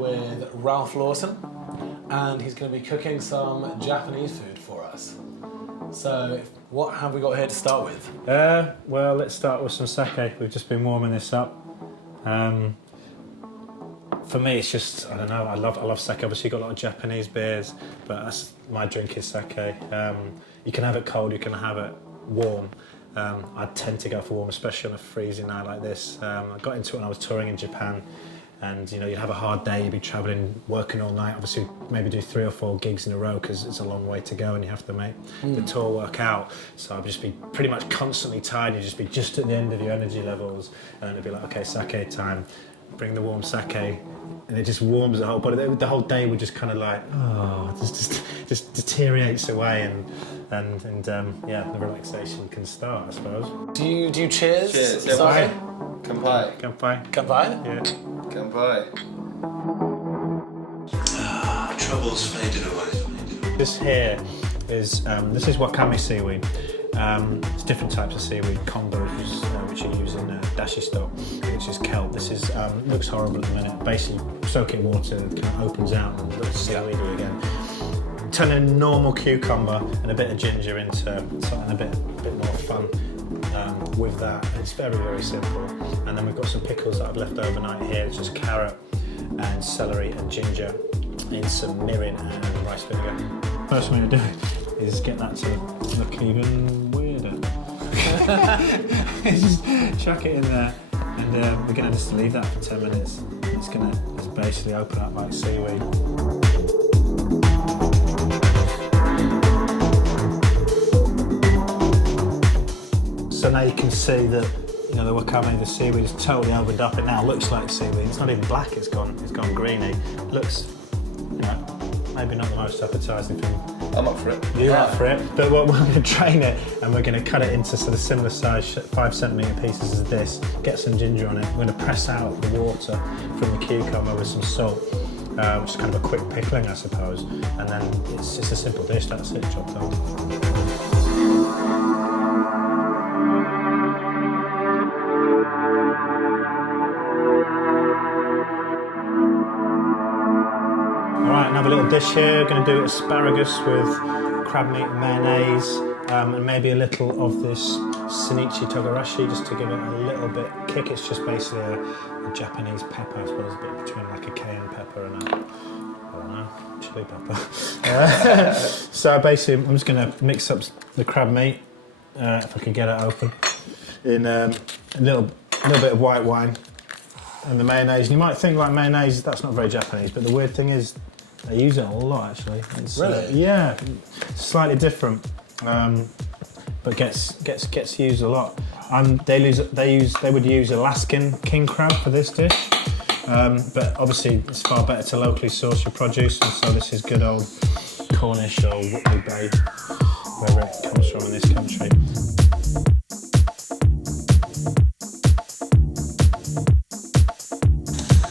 with Ralph Lawson, and he's going to be cooking some Japanese food for us. So, what have we got here to start with? Well, let's start with some sake. We've just been warming this up. For me, it's just, I don't know, I love sake. Obviously, you've got a lot of Japanese beers, but my drink is sake. You can have it cold, you can have it warm. I tend to go for warm, especially on a freezing night like this. I got into it when I was touring in Japan, and you know, you'd have a hard day, you'd be travelling, working all night, obviously maybe do 3 or 4 gigs in a row because it's a long way to go and you have to make the tour work out. So I'd just be pretty much constantly tired, you'd just be just at the end of your energy levels, and then it'd be like, okay, sake time, bring the warm sake, and it just warms the whole body. The whole day would just kind of like, just deteriorates away, and yeah, the relaxation can start, I suppose. Do you cheers? Cheers. Sake? Kanpai. Kanpai. Kanpai? Yeah. Kanpai. Troubles faded away. This here is wakame seaweed. It's different types of seaweed, combos, which you use in dashi stock, which is kelp. This is looks horrible at the minute. Basically, soak it in water, it kind of opens out and looks seaweedy again. Turn a normal cucumber and a bit of ginger into something a bit more fun with that. It's very, very simple. And then we've got some pickles that I've left overnight here. It's just carrot and celery and ginger in some mirin and rice vinegar. First thing to do is get that to look even weirder. Just chuck it in there, and we're going to just leave that for 10 minutes. It's going to just basically open up like seaweed. So now you can see that, you know, the wakame, the seaweed is totally opened up. It now looks like seaweed. It's not even black. It's gone greeny. It looks, you know, maybe not the most appetising thing. I'm up for it. You're up for it, but we're going to drain it and we're going to cut it into sort of similar size 5cm pieces as this, get some ginger on it. We're going to press out the water from the cucumber with some salt, which is kind of a quick pickling, I suppose, and then it's just a simple dish. That's it, job done. Alright, another little dish here. We're going to do asparagus with crab meat and mayonnaise, and maybe a little of this shinichi togarashi just to give it a little bit kick. It's just basically a Japanese pepper, I suppose, a bit between like a cayenne pepper and I don't know, chili pepper. So basically I'm just going to mix up the crab meat, if I can get it open, in a little bit of white wine and the mayonnaise. And you might think like mayonnaise, that's not very Japanese, but the weird thing is they use it a lot actually. It's, really? Yeah, slightly different, but gets used a lot. They would use Alaskan king crab for this dish, but obviously it's far better to locally source your produce, and so this is good old Cornish or Whitley Bay, wherever it comes from in this country.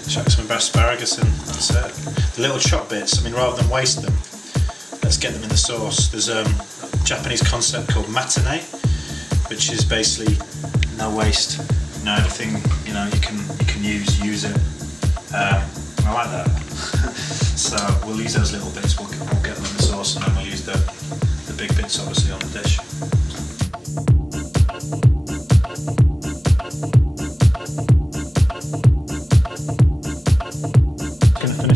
Chuck some asparagus in, that's it. The little chopped bits, I mean, rather than waste them, let's get them in the sauce. There's a Japanese concept called matinee, which is basically no waste, no everything, you know, you can use it. I like that. So we'll use those little bits, we'll get them in the sauce, and then we'll use the big bits obviously on the dish.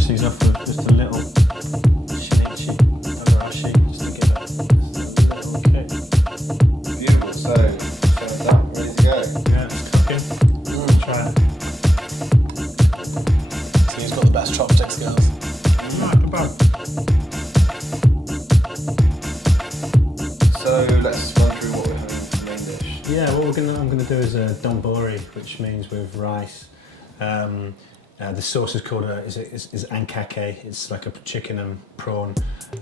These off with just a little shinichi togarashi, just to give it a little kick. Beautiful. So that ready to go. Yeah, it's cooking. Try it. So who's got the best chopsticks, girls? Right, about. So let's run through what we're having for the main dish. Yeah, what I'm gonna do is a donbori, which means with rice. The sauce is called is ankake. It's like a chicken and prawn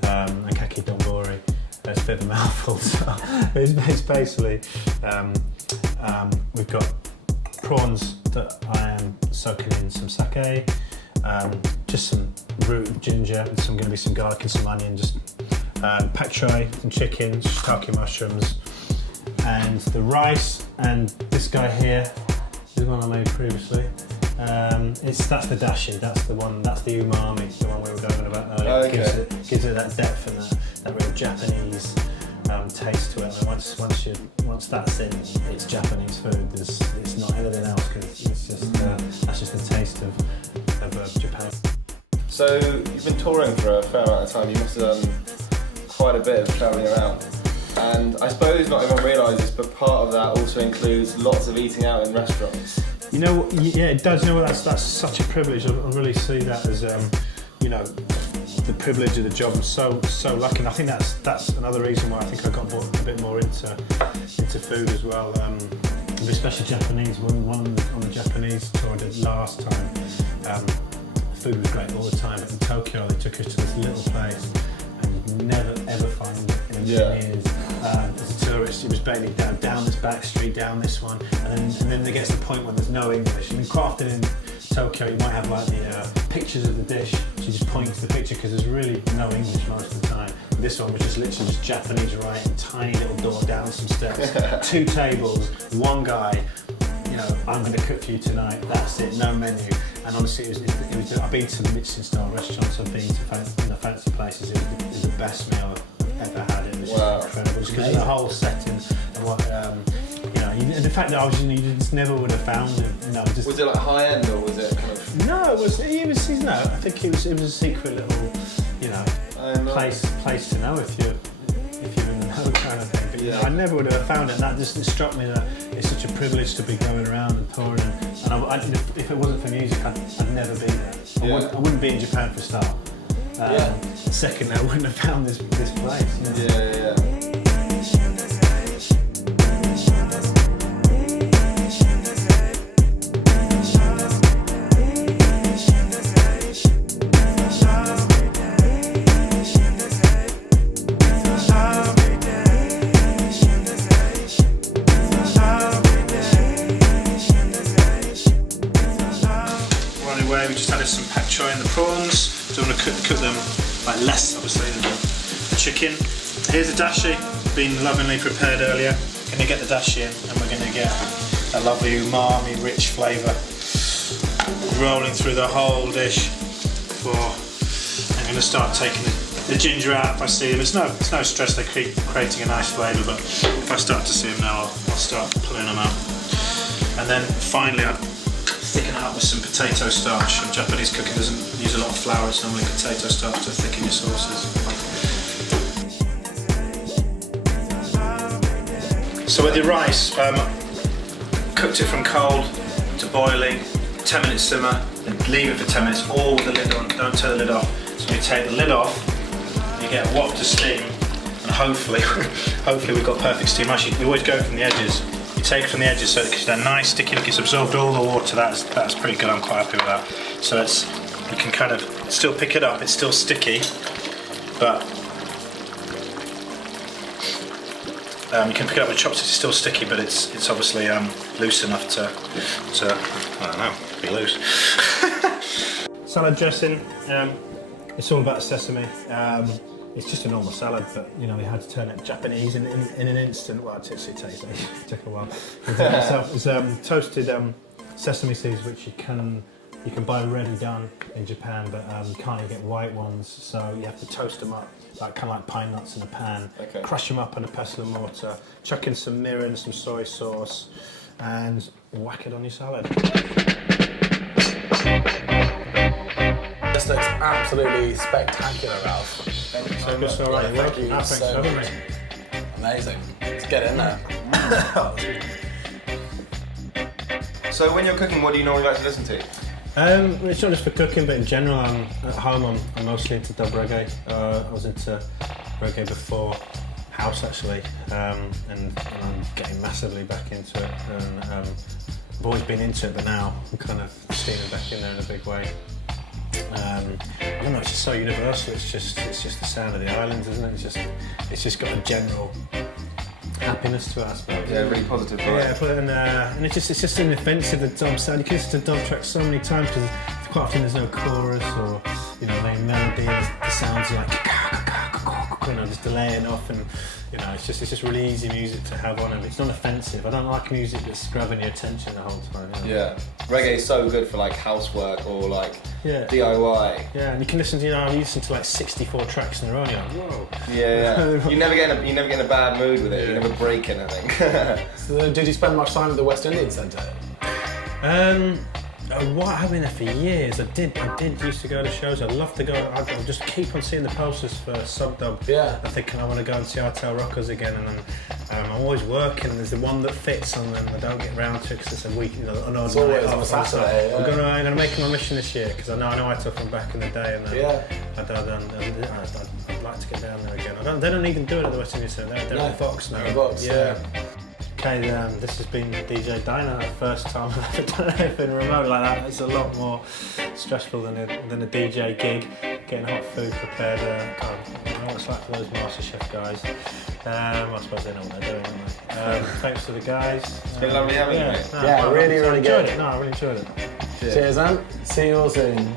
ankake donbori. It's a bit of a mouthful. So it's basically we've got prawns that I am soaking in some sake, just some root of ginger, and going to be some garlic and some onion, just pak choi, some chicken, shiitake mushrooms, and the rice. And this guy here is one I made previously. That's the dashi. That's the one. That's the umami. The one we were going about earlier. Okay. Gives it that depth and that real Japanese taste to it. And once that's in, it's Japanese food. It's not anything else because it's just that's just the taste of Japan. So you've been touring for a fair amount of time. You must have done quite a bit of travelling around. And I suppose not everyone realises, but part of that also includes lots of eating out in restaurants. You know, yeah, it does. You know, that's such a privilege. I really see that as, you know, the privilege of the job. I'm so lucky. And I think that's another reason why I think I got a bit more into food as well. Especially Japanese. One on the Japanese tour I did last time. Food was great all the time. But in Tokyo, they took us to this little place. And never ever find it in years. As a tourist, it was basically down this back street, down this one, and then there gets to the point when there's no English. I mean, crafted in Tokyo, you might have like the pictures of the dish, so you just point to the picture because there's really no English most of the time. This one was just literally just Japanese writing, tiny little door down some steps, 2 tables, one guy. You know, I'm going to cook for you tonight. That's it, no menu. And honestly, it was I've been to Michelin-star restaurants. I've been to fancy places. It was the best meal I've ever had. It was just incredible, just because of the whole setting and what you know. And the fact that you just never would have found it. You know, just, Was it like high end or was it kind of? No, it was. No, I think it was a secret little, you know, place to know if you in the know kind of thing. But yeah, I never would have found it. And that just struck me that it's such a privilege to be going around and touring. And if it wasn't for music, I'd never be there. I wouldn't be in Japan for a start. Second, I wouldn't have found this place. You know? Yeah. We just added some pak choi in the prawns. So I'm going to cook them like less, obviously, than the chicken. Here's the dashi, been lovingly prepared earlier. Going to get the dashi in, and we're going to get a lovely umami, rich flavour rolling through the whole dish. I'm going to start taking the ginger out if I see them. It's no stress. They keep creating a nice flavour, but if I start to see them now, I'll start pulling them out. And then finally, thicken it up with some potato starch. Japanese cooking doesn't use a lot of flour, it's normally potato starch to thicken your sauces. So with your rice, cooked it from cold to boiling, 10 minutes simmer, then leave it for 10 minutes, all with the lid on, don't turn the lid off. So you take the lid off, you get a wok to steam, and hopefully we've got perfect steam. Actually, we always go from the edges. You take it from the edges so that they're nice, sticky, look, it's absorbed all the water. That's pretty good. I'm quite happy with that. So you can kind of still pick it up. It's still sticky, but you can pick it up with chopsticks. It's still sticky, but it's obviously loose enough to I don't know, be loose. Salad dressing. It's all about sesame. It's just a normal salad, but you know, we had to turn it Japanese in an instant. Well, it actually tastes like it took a while. It's toasted sesame seeds, which you can buy ready done in Japan, but you can't get white ones, so you have to toast them up, like kind of like pine nuts in a pan. Okay. Crush them up in a pestle and mortar, chuck in some mirin, some soy sauce, and whack it on your salad. This looks absolutely spectacular, Ralph. Thank you so much. All right, Thank you thanks so for having much. me. Amazing. Let's get in there. So when you're cooking, what do you normally like to listen to? It's not just for cooking, but in general, at home I'm mostly into dub reggae. I was into reggae before house actually, and I'm getting massively back into it. And I've always been into it, but now I'm kind of steaming back in there in a big way. I don't know, it's just so universal. It's just the sound of the islands, isn't it? It's just got a general happiness to it, I suppose. Yeah, really positive vibe. Yeah, and it's just inoffensive, the dub sound. You can listen to dub tracks so many times because quite often there's no chorus or, you know, main melody, and the sounds are like you know, just delaying off, and you know, it's just really easy music to have on, and it's not offensive. I don't like music that's grabbing your attention the whole time. You know? Yeah, reggae is so good for like housework or like Yeah. DIY. Yeah, and you can listen to, you know, I listen to like 64 tracks in a row, and you're like, whoa. Yeah. You never get in a bad mood with it. You never break anything. So did you spend much time at the West Indian Centre? I've been there for years. I did used to go to shows. I'd love to go. I just keep on seeing the posters for Subdub. Yeah. I think I want to go and see Artel Rockers again, and I'm always working. There's the one that fits, and then I don't get round to it because it's a week. You know, an odd It's always night on a off. Saturday. So Yeah. I'm gonna make my mission this year because I know I took them back in the day, and Yeah. I'd like to get down there again. They don't even do it at the West Indian Centre. They're No. at Vox now. At Vox, yeah. Okay, this has been DJ Dino. The first time I've ever done anything remote like that. It's a lot more stressful than a DJ gig. Getting hot food prepared. God, I don't know what it's like for those MasterChef guys. I suppose they know what they're doing, don't they? Thanks to the guys. It's been lovely having you, mate. Yeah, really, really enjoyed good. it. No, I really enjoyed it. Cheers, Ant. See you all soon.